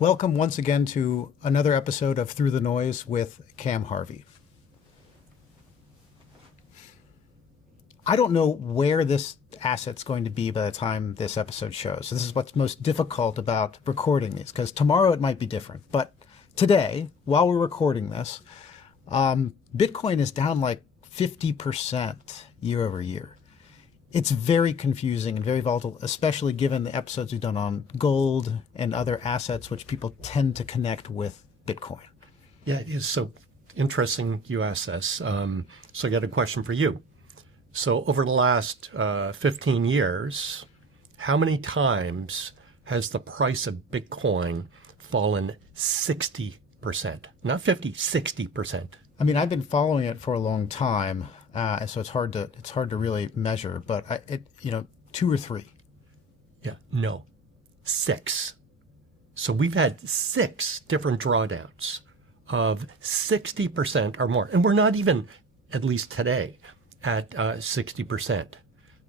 Welcome once again to another episode of Through the Noise with Cam Harvey. I don't know where this asset's going to be by the time this episode shows. So this is what's most difficult about recording these, because tomorrow it might be different. But today, while we're recording this, Bitcoin is down like 50% year over year. It's very confusing and very volatile, especially given the episodes we've done on gold and other assets, which people tend to connect with Bitcoin. Yeah, it is so interesting you ask this. So I got a question for you. So over the last 15 years, how many times has the price of Bitcoin fallen 60%? Not 50, 60%. I mean, I've been following it for a long time. And so it's hard to really measure, but 2 or 3. Yeah, no, 6. So we've had 6 different drawdowns of 60% or more. And we're not even, at least today, at 60%.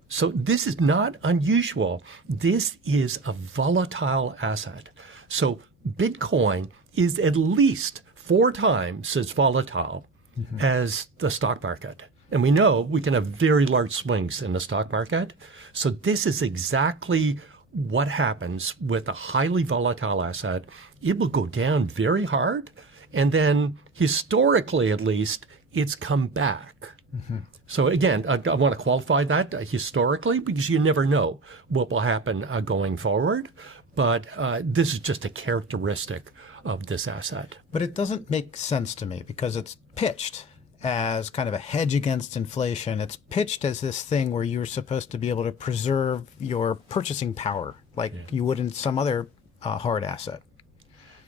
So this is not unusual. This is a volatile asset. So Bitcoin is at least 4 times as volatile as the stock market. And we know we can have very large swings in the stock market. So this is exactly what happens with a highly volatile asset. It will go down very hard. And then historically, at least, it's come back. So again, I want to qualify that historically, because you never know what will happen going forward. But this is just a characteristic of this asset. But it doesn't make sense to me because it's pitched as kind of a hedge against inflation. It's pitched as this thing where you're supposed to be able to preserve your purchasing power like you would in some other hard asset.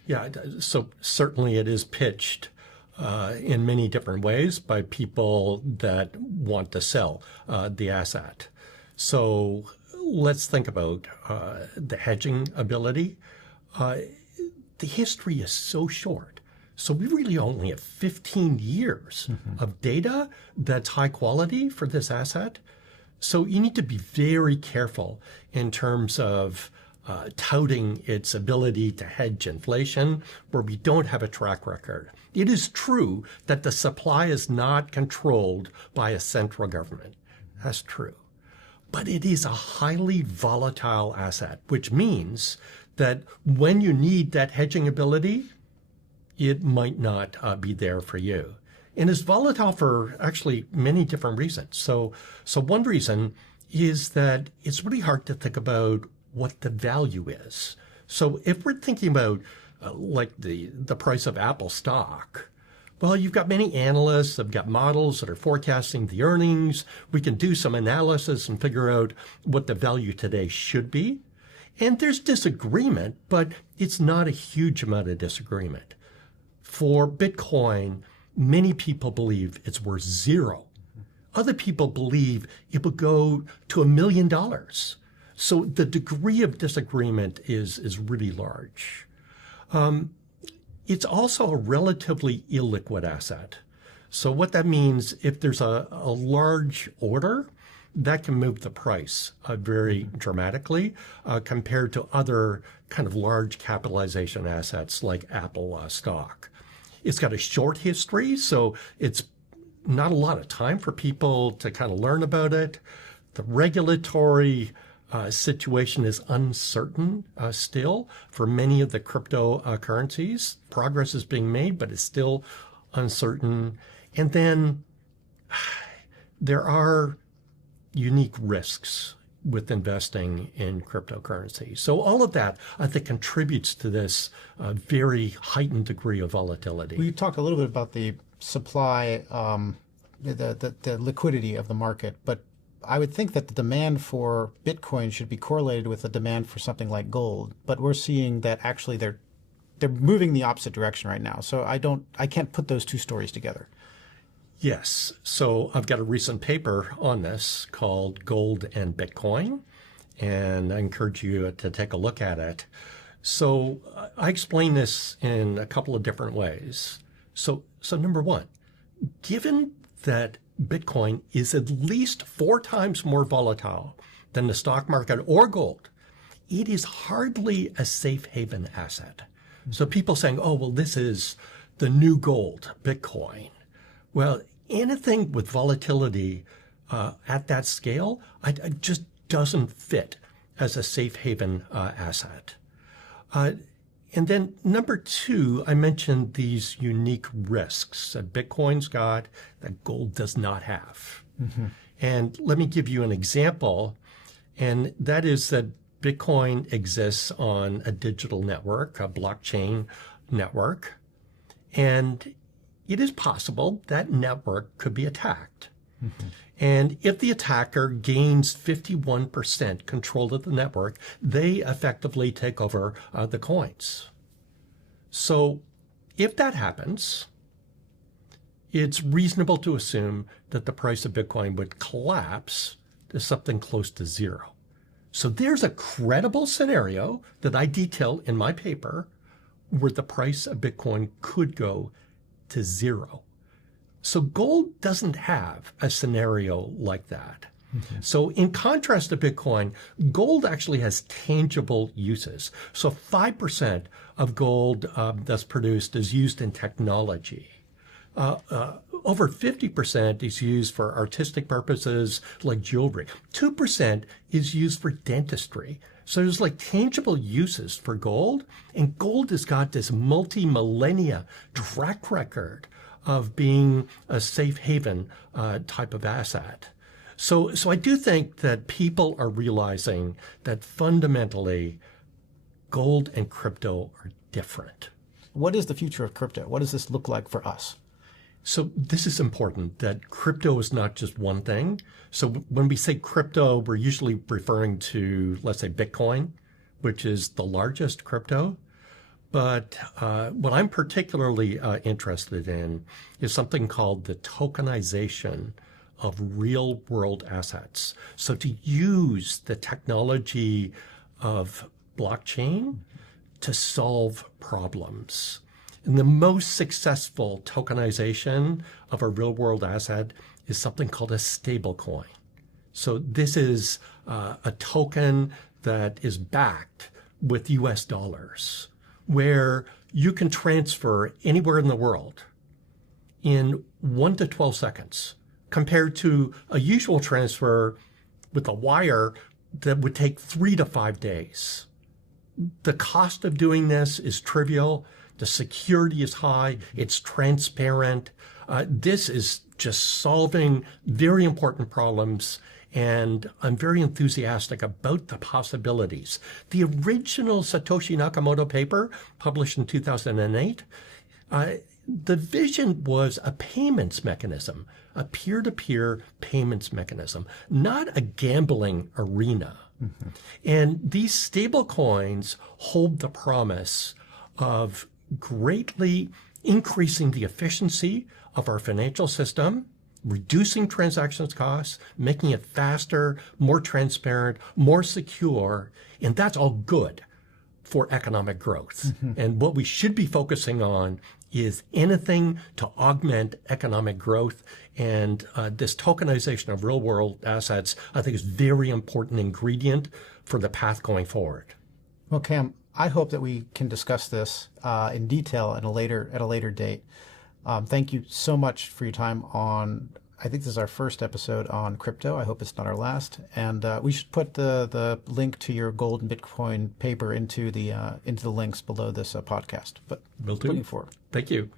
Yeah, so certainly it is pitched in many different ways by people that want to sell the asset. So let's think about the hedging ability. The history is so short. So we really only have 15 years of data that's high quality for this asset. So you need to be very careful in terms of touting its ability to hedge inflation where we don't have a track record. It is true that the supply is not controlled by a central government. That's true. But it is a highly volatile asset, which means that when you need that hedging ability, it might not be there for you. And it's volatile for actually many different reasons. So one reason is that it's really hard to think about what the value is. So if we're thinking about like the price of Apple stock, well, you've got many analysts, they've got models that are forecasting the earnings. We can do some analysis and figure out what the value today should be. And there's disagreement, but it's not a huge amount of disagreement. For Bitcoin, many people believe it's worth 0. Other people believe it will go to $1 million. So the degree of disagreement is really large. It's also a relatively illiquid asset. So what that means, if there's a large order, that can move the price very dramatically compared to other kind of large capitalization assets like Apple stock. It's got a short history, so it's not a lot of time for people to kind of learn about it. The regulatory situation is uncertain still for many of the cryptocurrencies. Progress is being made, but it's still uncertain. And then there are unique risks with investing in cryptocurrency. So all of that, I think, contributes to this very heightened degree of volatility. We talked a little bit about the supply, the liquidity of the market, but I would think that the demand for Bitcoin should be correlated with the demand for something like gold. But we're seeing that actually they're moving the opposite direction right now. So I can't put those two stories together. Yes. So I've got a recent paper on this called Gold and Bitcoin, and I encourage you to take a look at it. So I explain this in a couple of different ways. So number one, given that Bitcoin is at least 4 times more volatile than the stock market or gold, it is hardly a safe haven asset. So people saying, oh, well, this is the new gold, Bitcoin. Well, anything with volatility at that scale, it just doesn't fit as a safe haven asset. And then number two, I mentioned these unique risks that Bitcoin's got that gold does not have. And let me give you an example, and that is that Bitcoin exists on a digital network, a blockchain network, and it is possible that network could be attacked. And if the attacker gains 51% control of the network, they effectively take over the coins. So if that happens, it's reasonable to assume that the price of Bitcoin would collapse to something close to zero. So there's a credible scenario that I detail in my paper where the price of Bitcoin could go to zero. So gold doesn't have a scenario like that. So in contrast to Bitcoin, gold actually has tangible uses. So 5% of gold that's produced is used in technology. Over 50% is used for artistic purposes like jewelry. 2% is used for dentistry. So there's like tangible uses for gold, and gold has got this multi-millennia track record of being a safe haven type of asset. So I do think that people are realizing that fundamentally gold and crypto are different. What is the future of crypto? What does this look like for us? So this is important, that crypto is not just one thing. So when we say crypto, we're usually referring to, let's say, Bitcoin, which is the largest crypto. But what I'm particularly interested in is something called the tokenization of real world assets. So to use the technology of blockchain to solve problems. And the most successful tokenization of a real world asset is something called a stablecoin. So this is a token that is backed with US dollars, where you can transfer anywhere in the world in 1 to 12 seconds, compared to a usual transfer with a wire that would take 3 to 5 days. The cost of doing this is trivial. The security is high. It's transparent. This is just solving very important problems, and I'm very enthusiastic about the possibilities. The original Satoshi Nakamoto paper, published in 2008, the vision was a payments mechanism, a peer-to-peer payments mechanism, not a gambling arena. And these stable coins hold the promise of greatly increasing the efficiency of our financial system, reducing transactions costs, making it faster, more transparent, more secure, and that's all good for economic growth. And what we should be focusing on is anything to augment economic growth. And this tokenization of real world assets, I think, is a very important ingredient for the path going forward. Well, Cam, I hope that we can discuss this in detail at a later date. Thank you so much for your time on, I think this is our first episode on crypto. I hope it's not our last. And we should put the link to your gold and Bitcoin paper into the links below this podcast. But Will do. Looking forward. Thank you.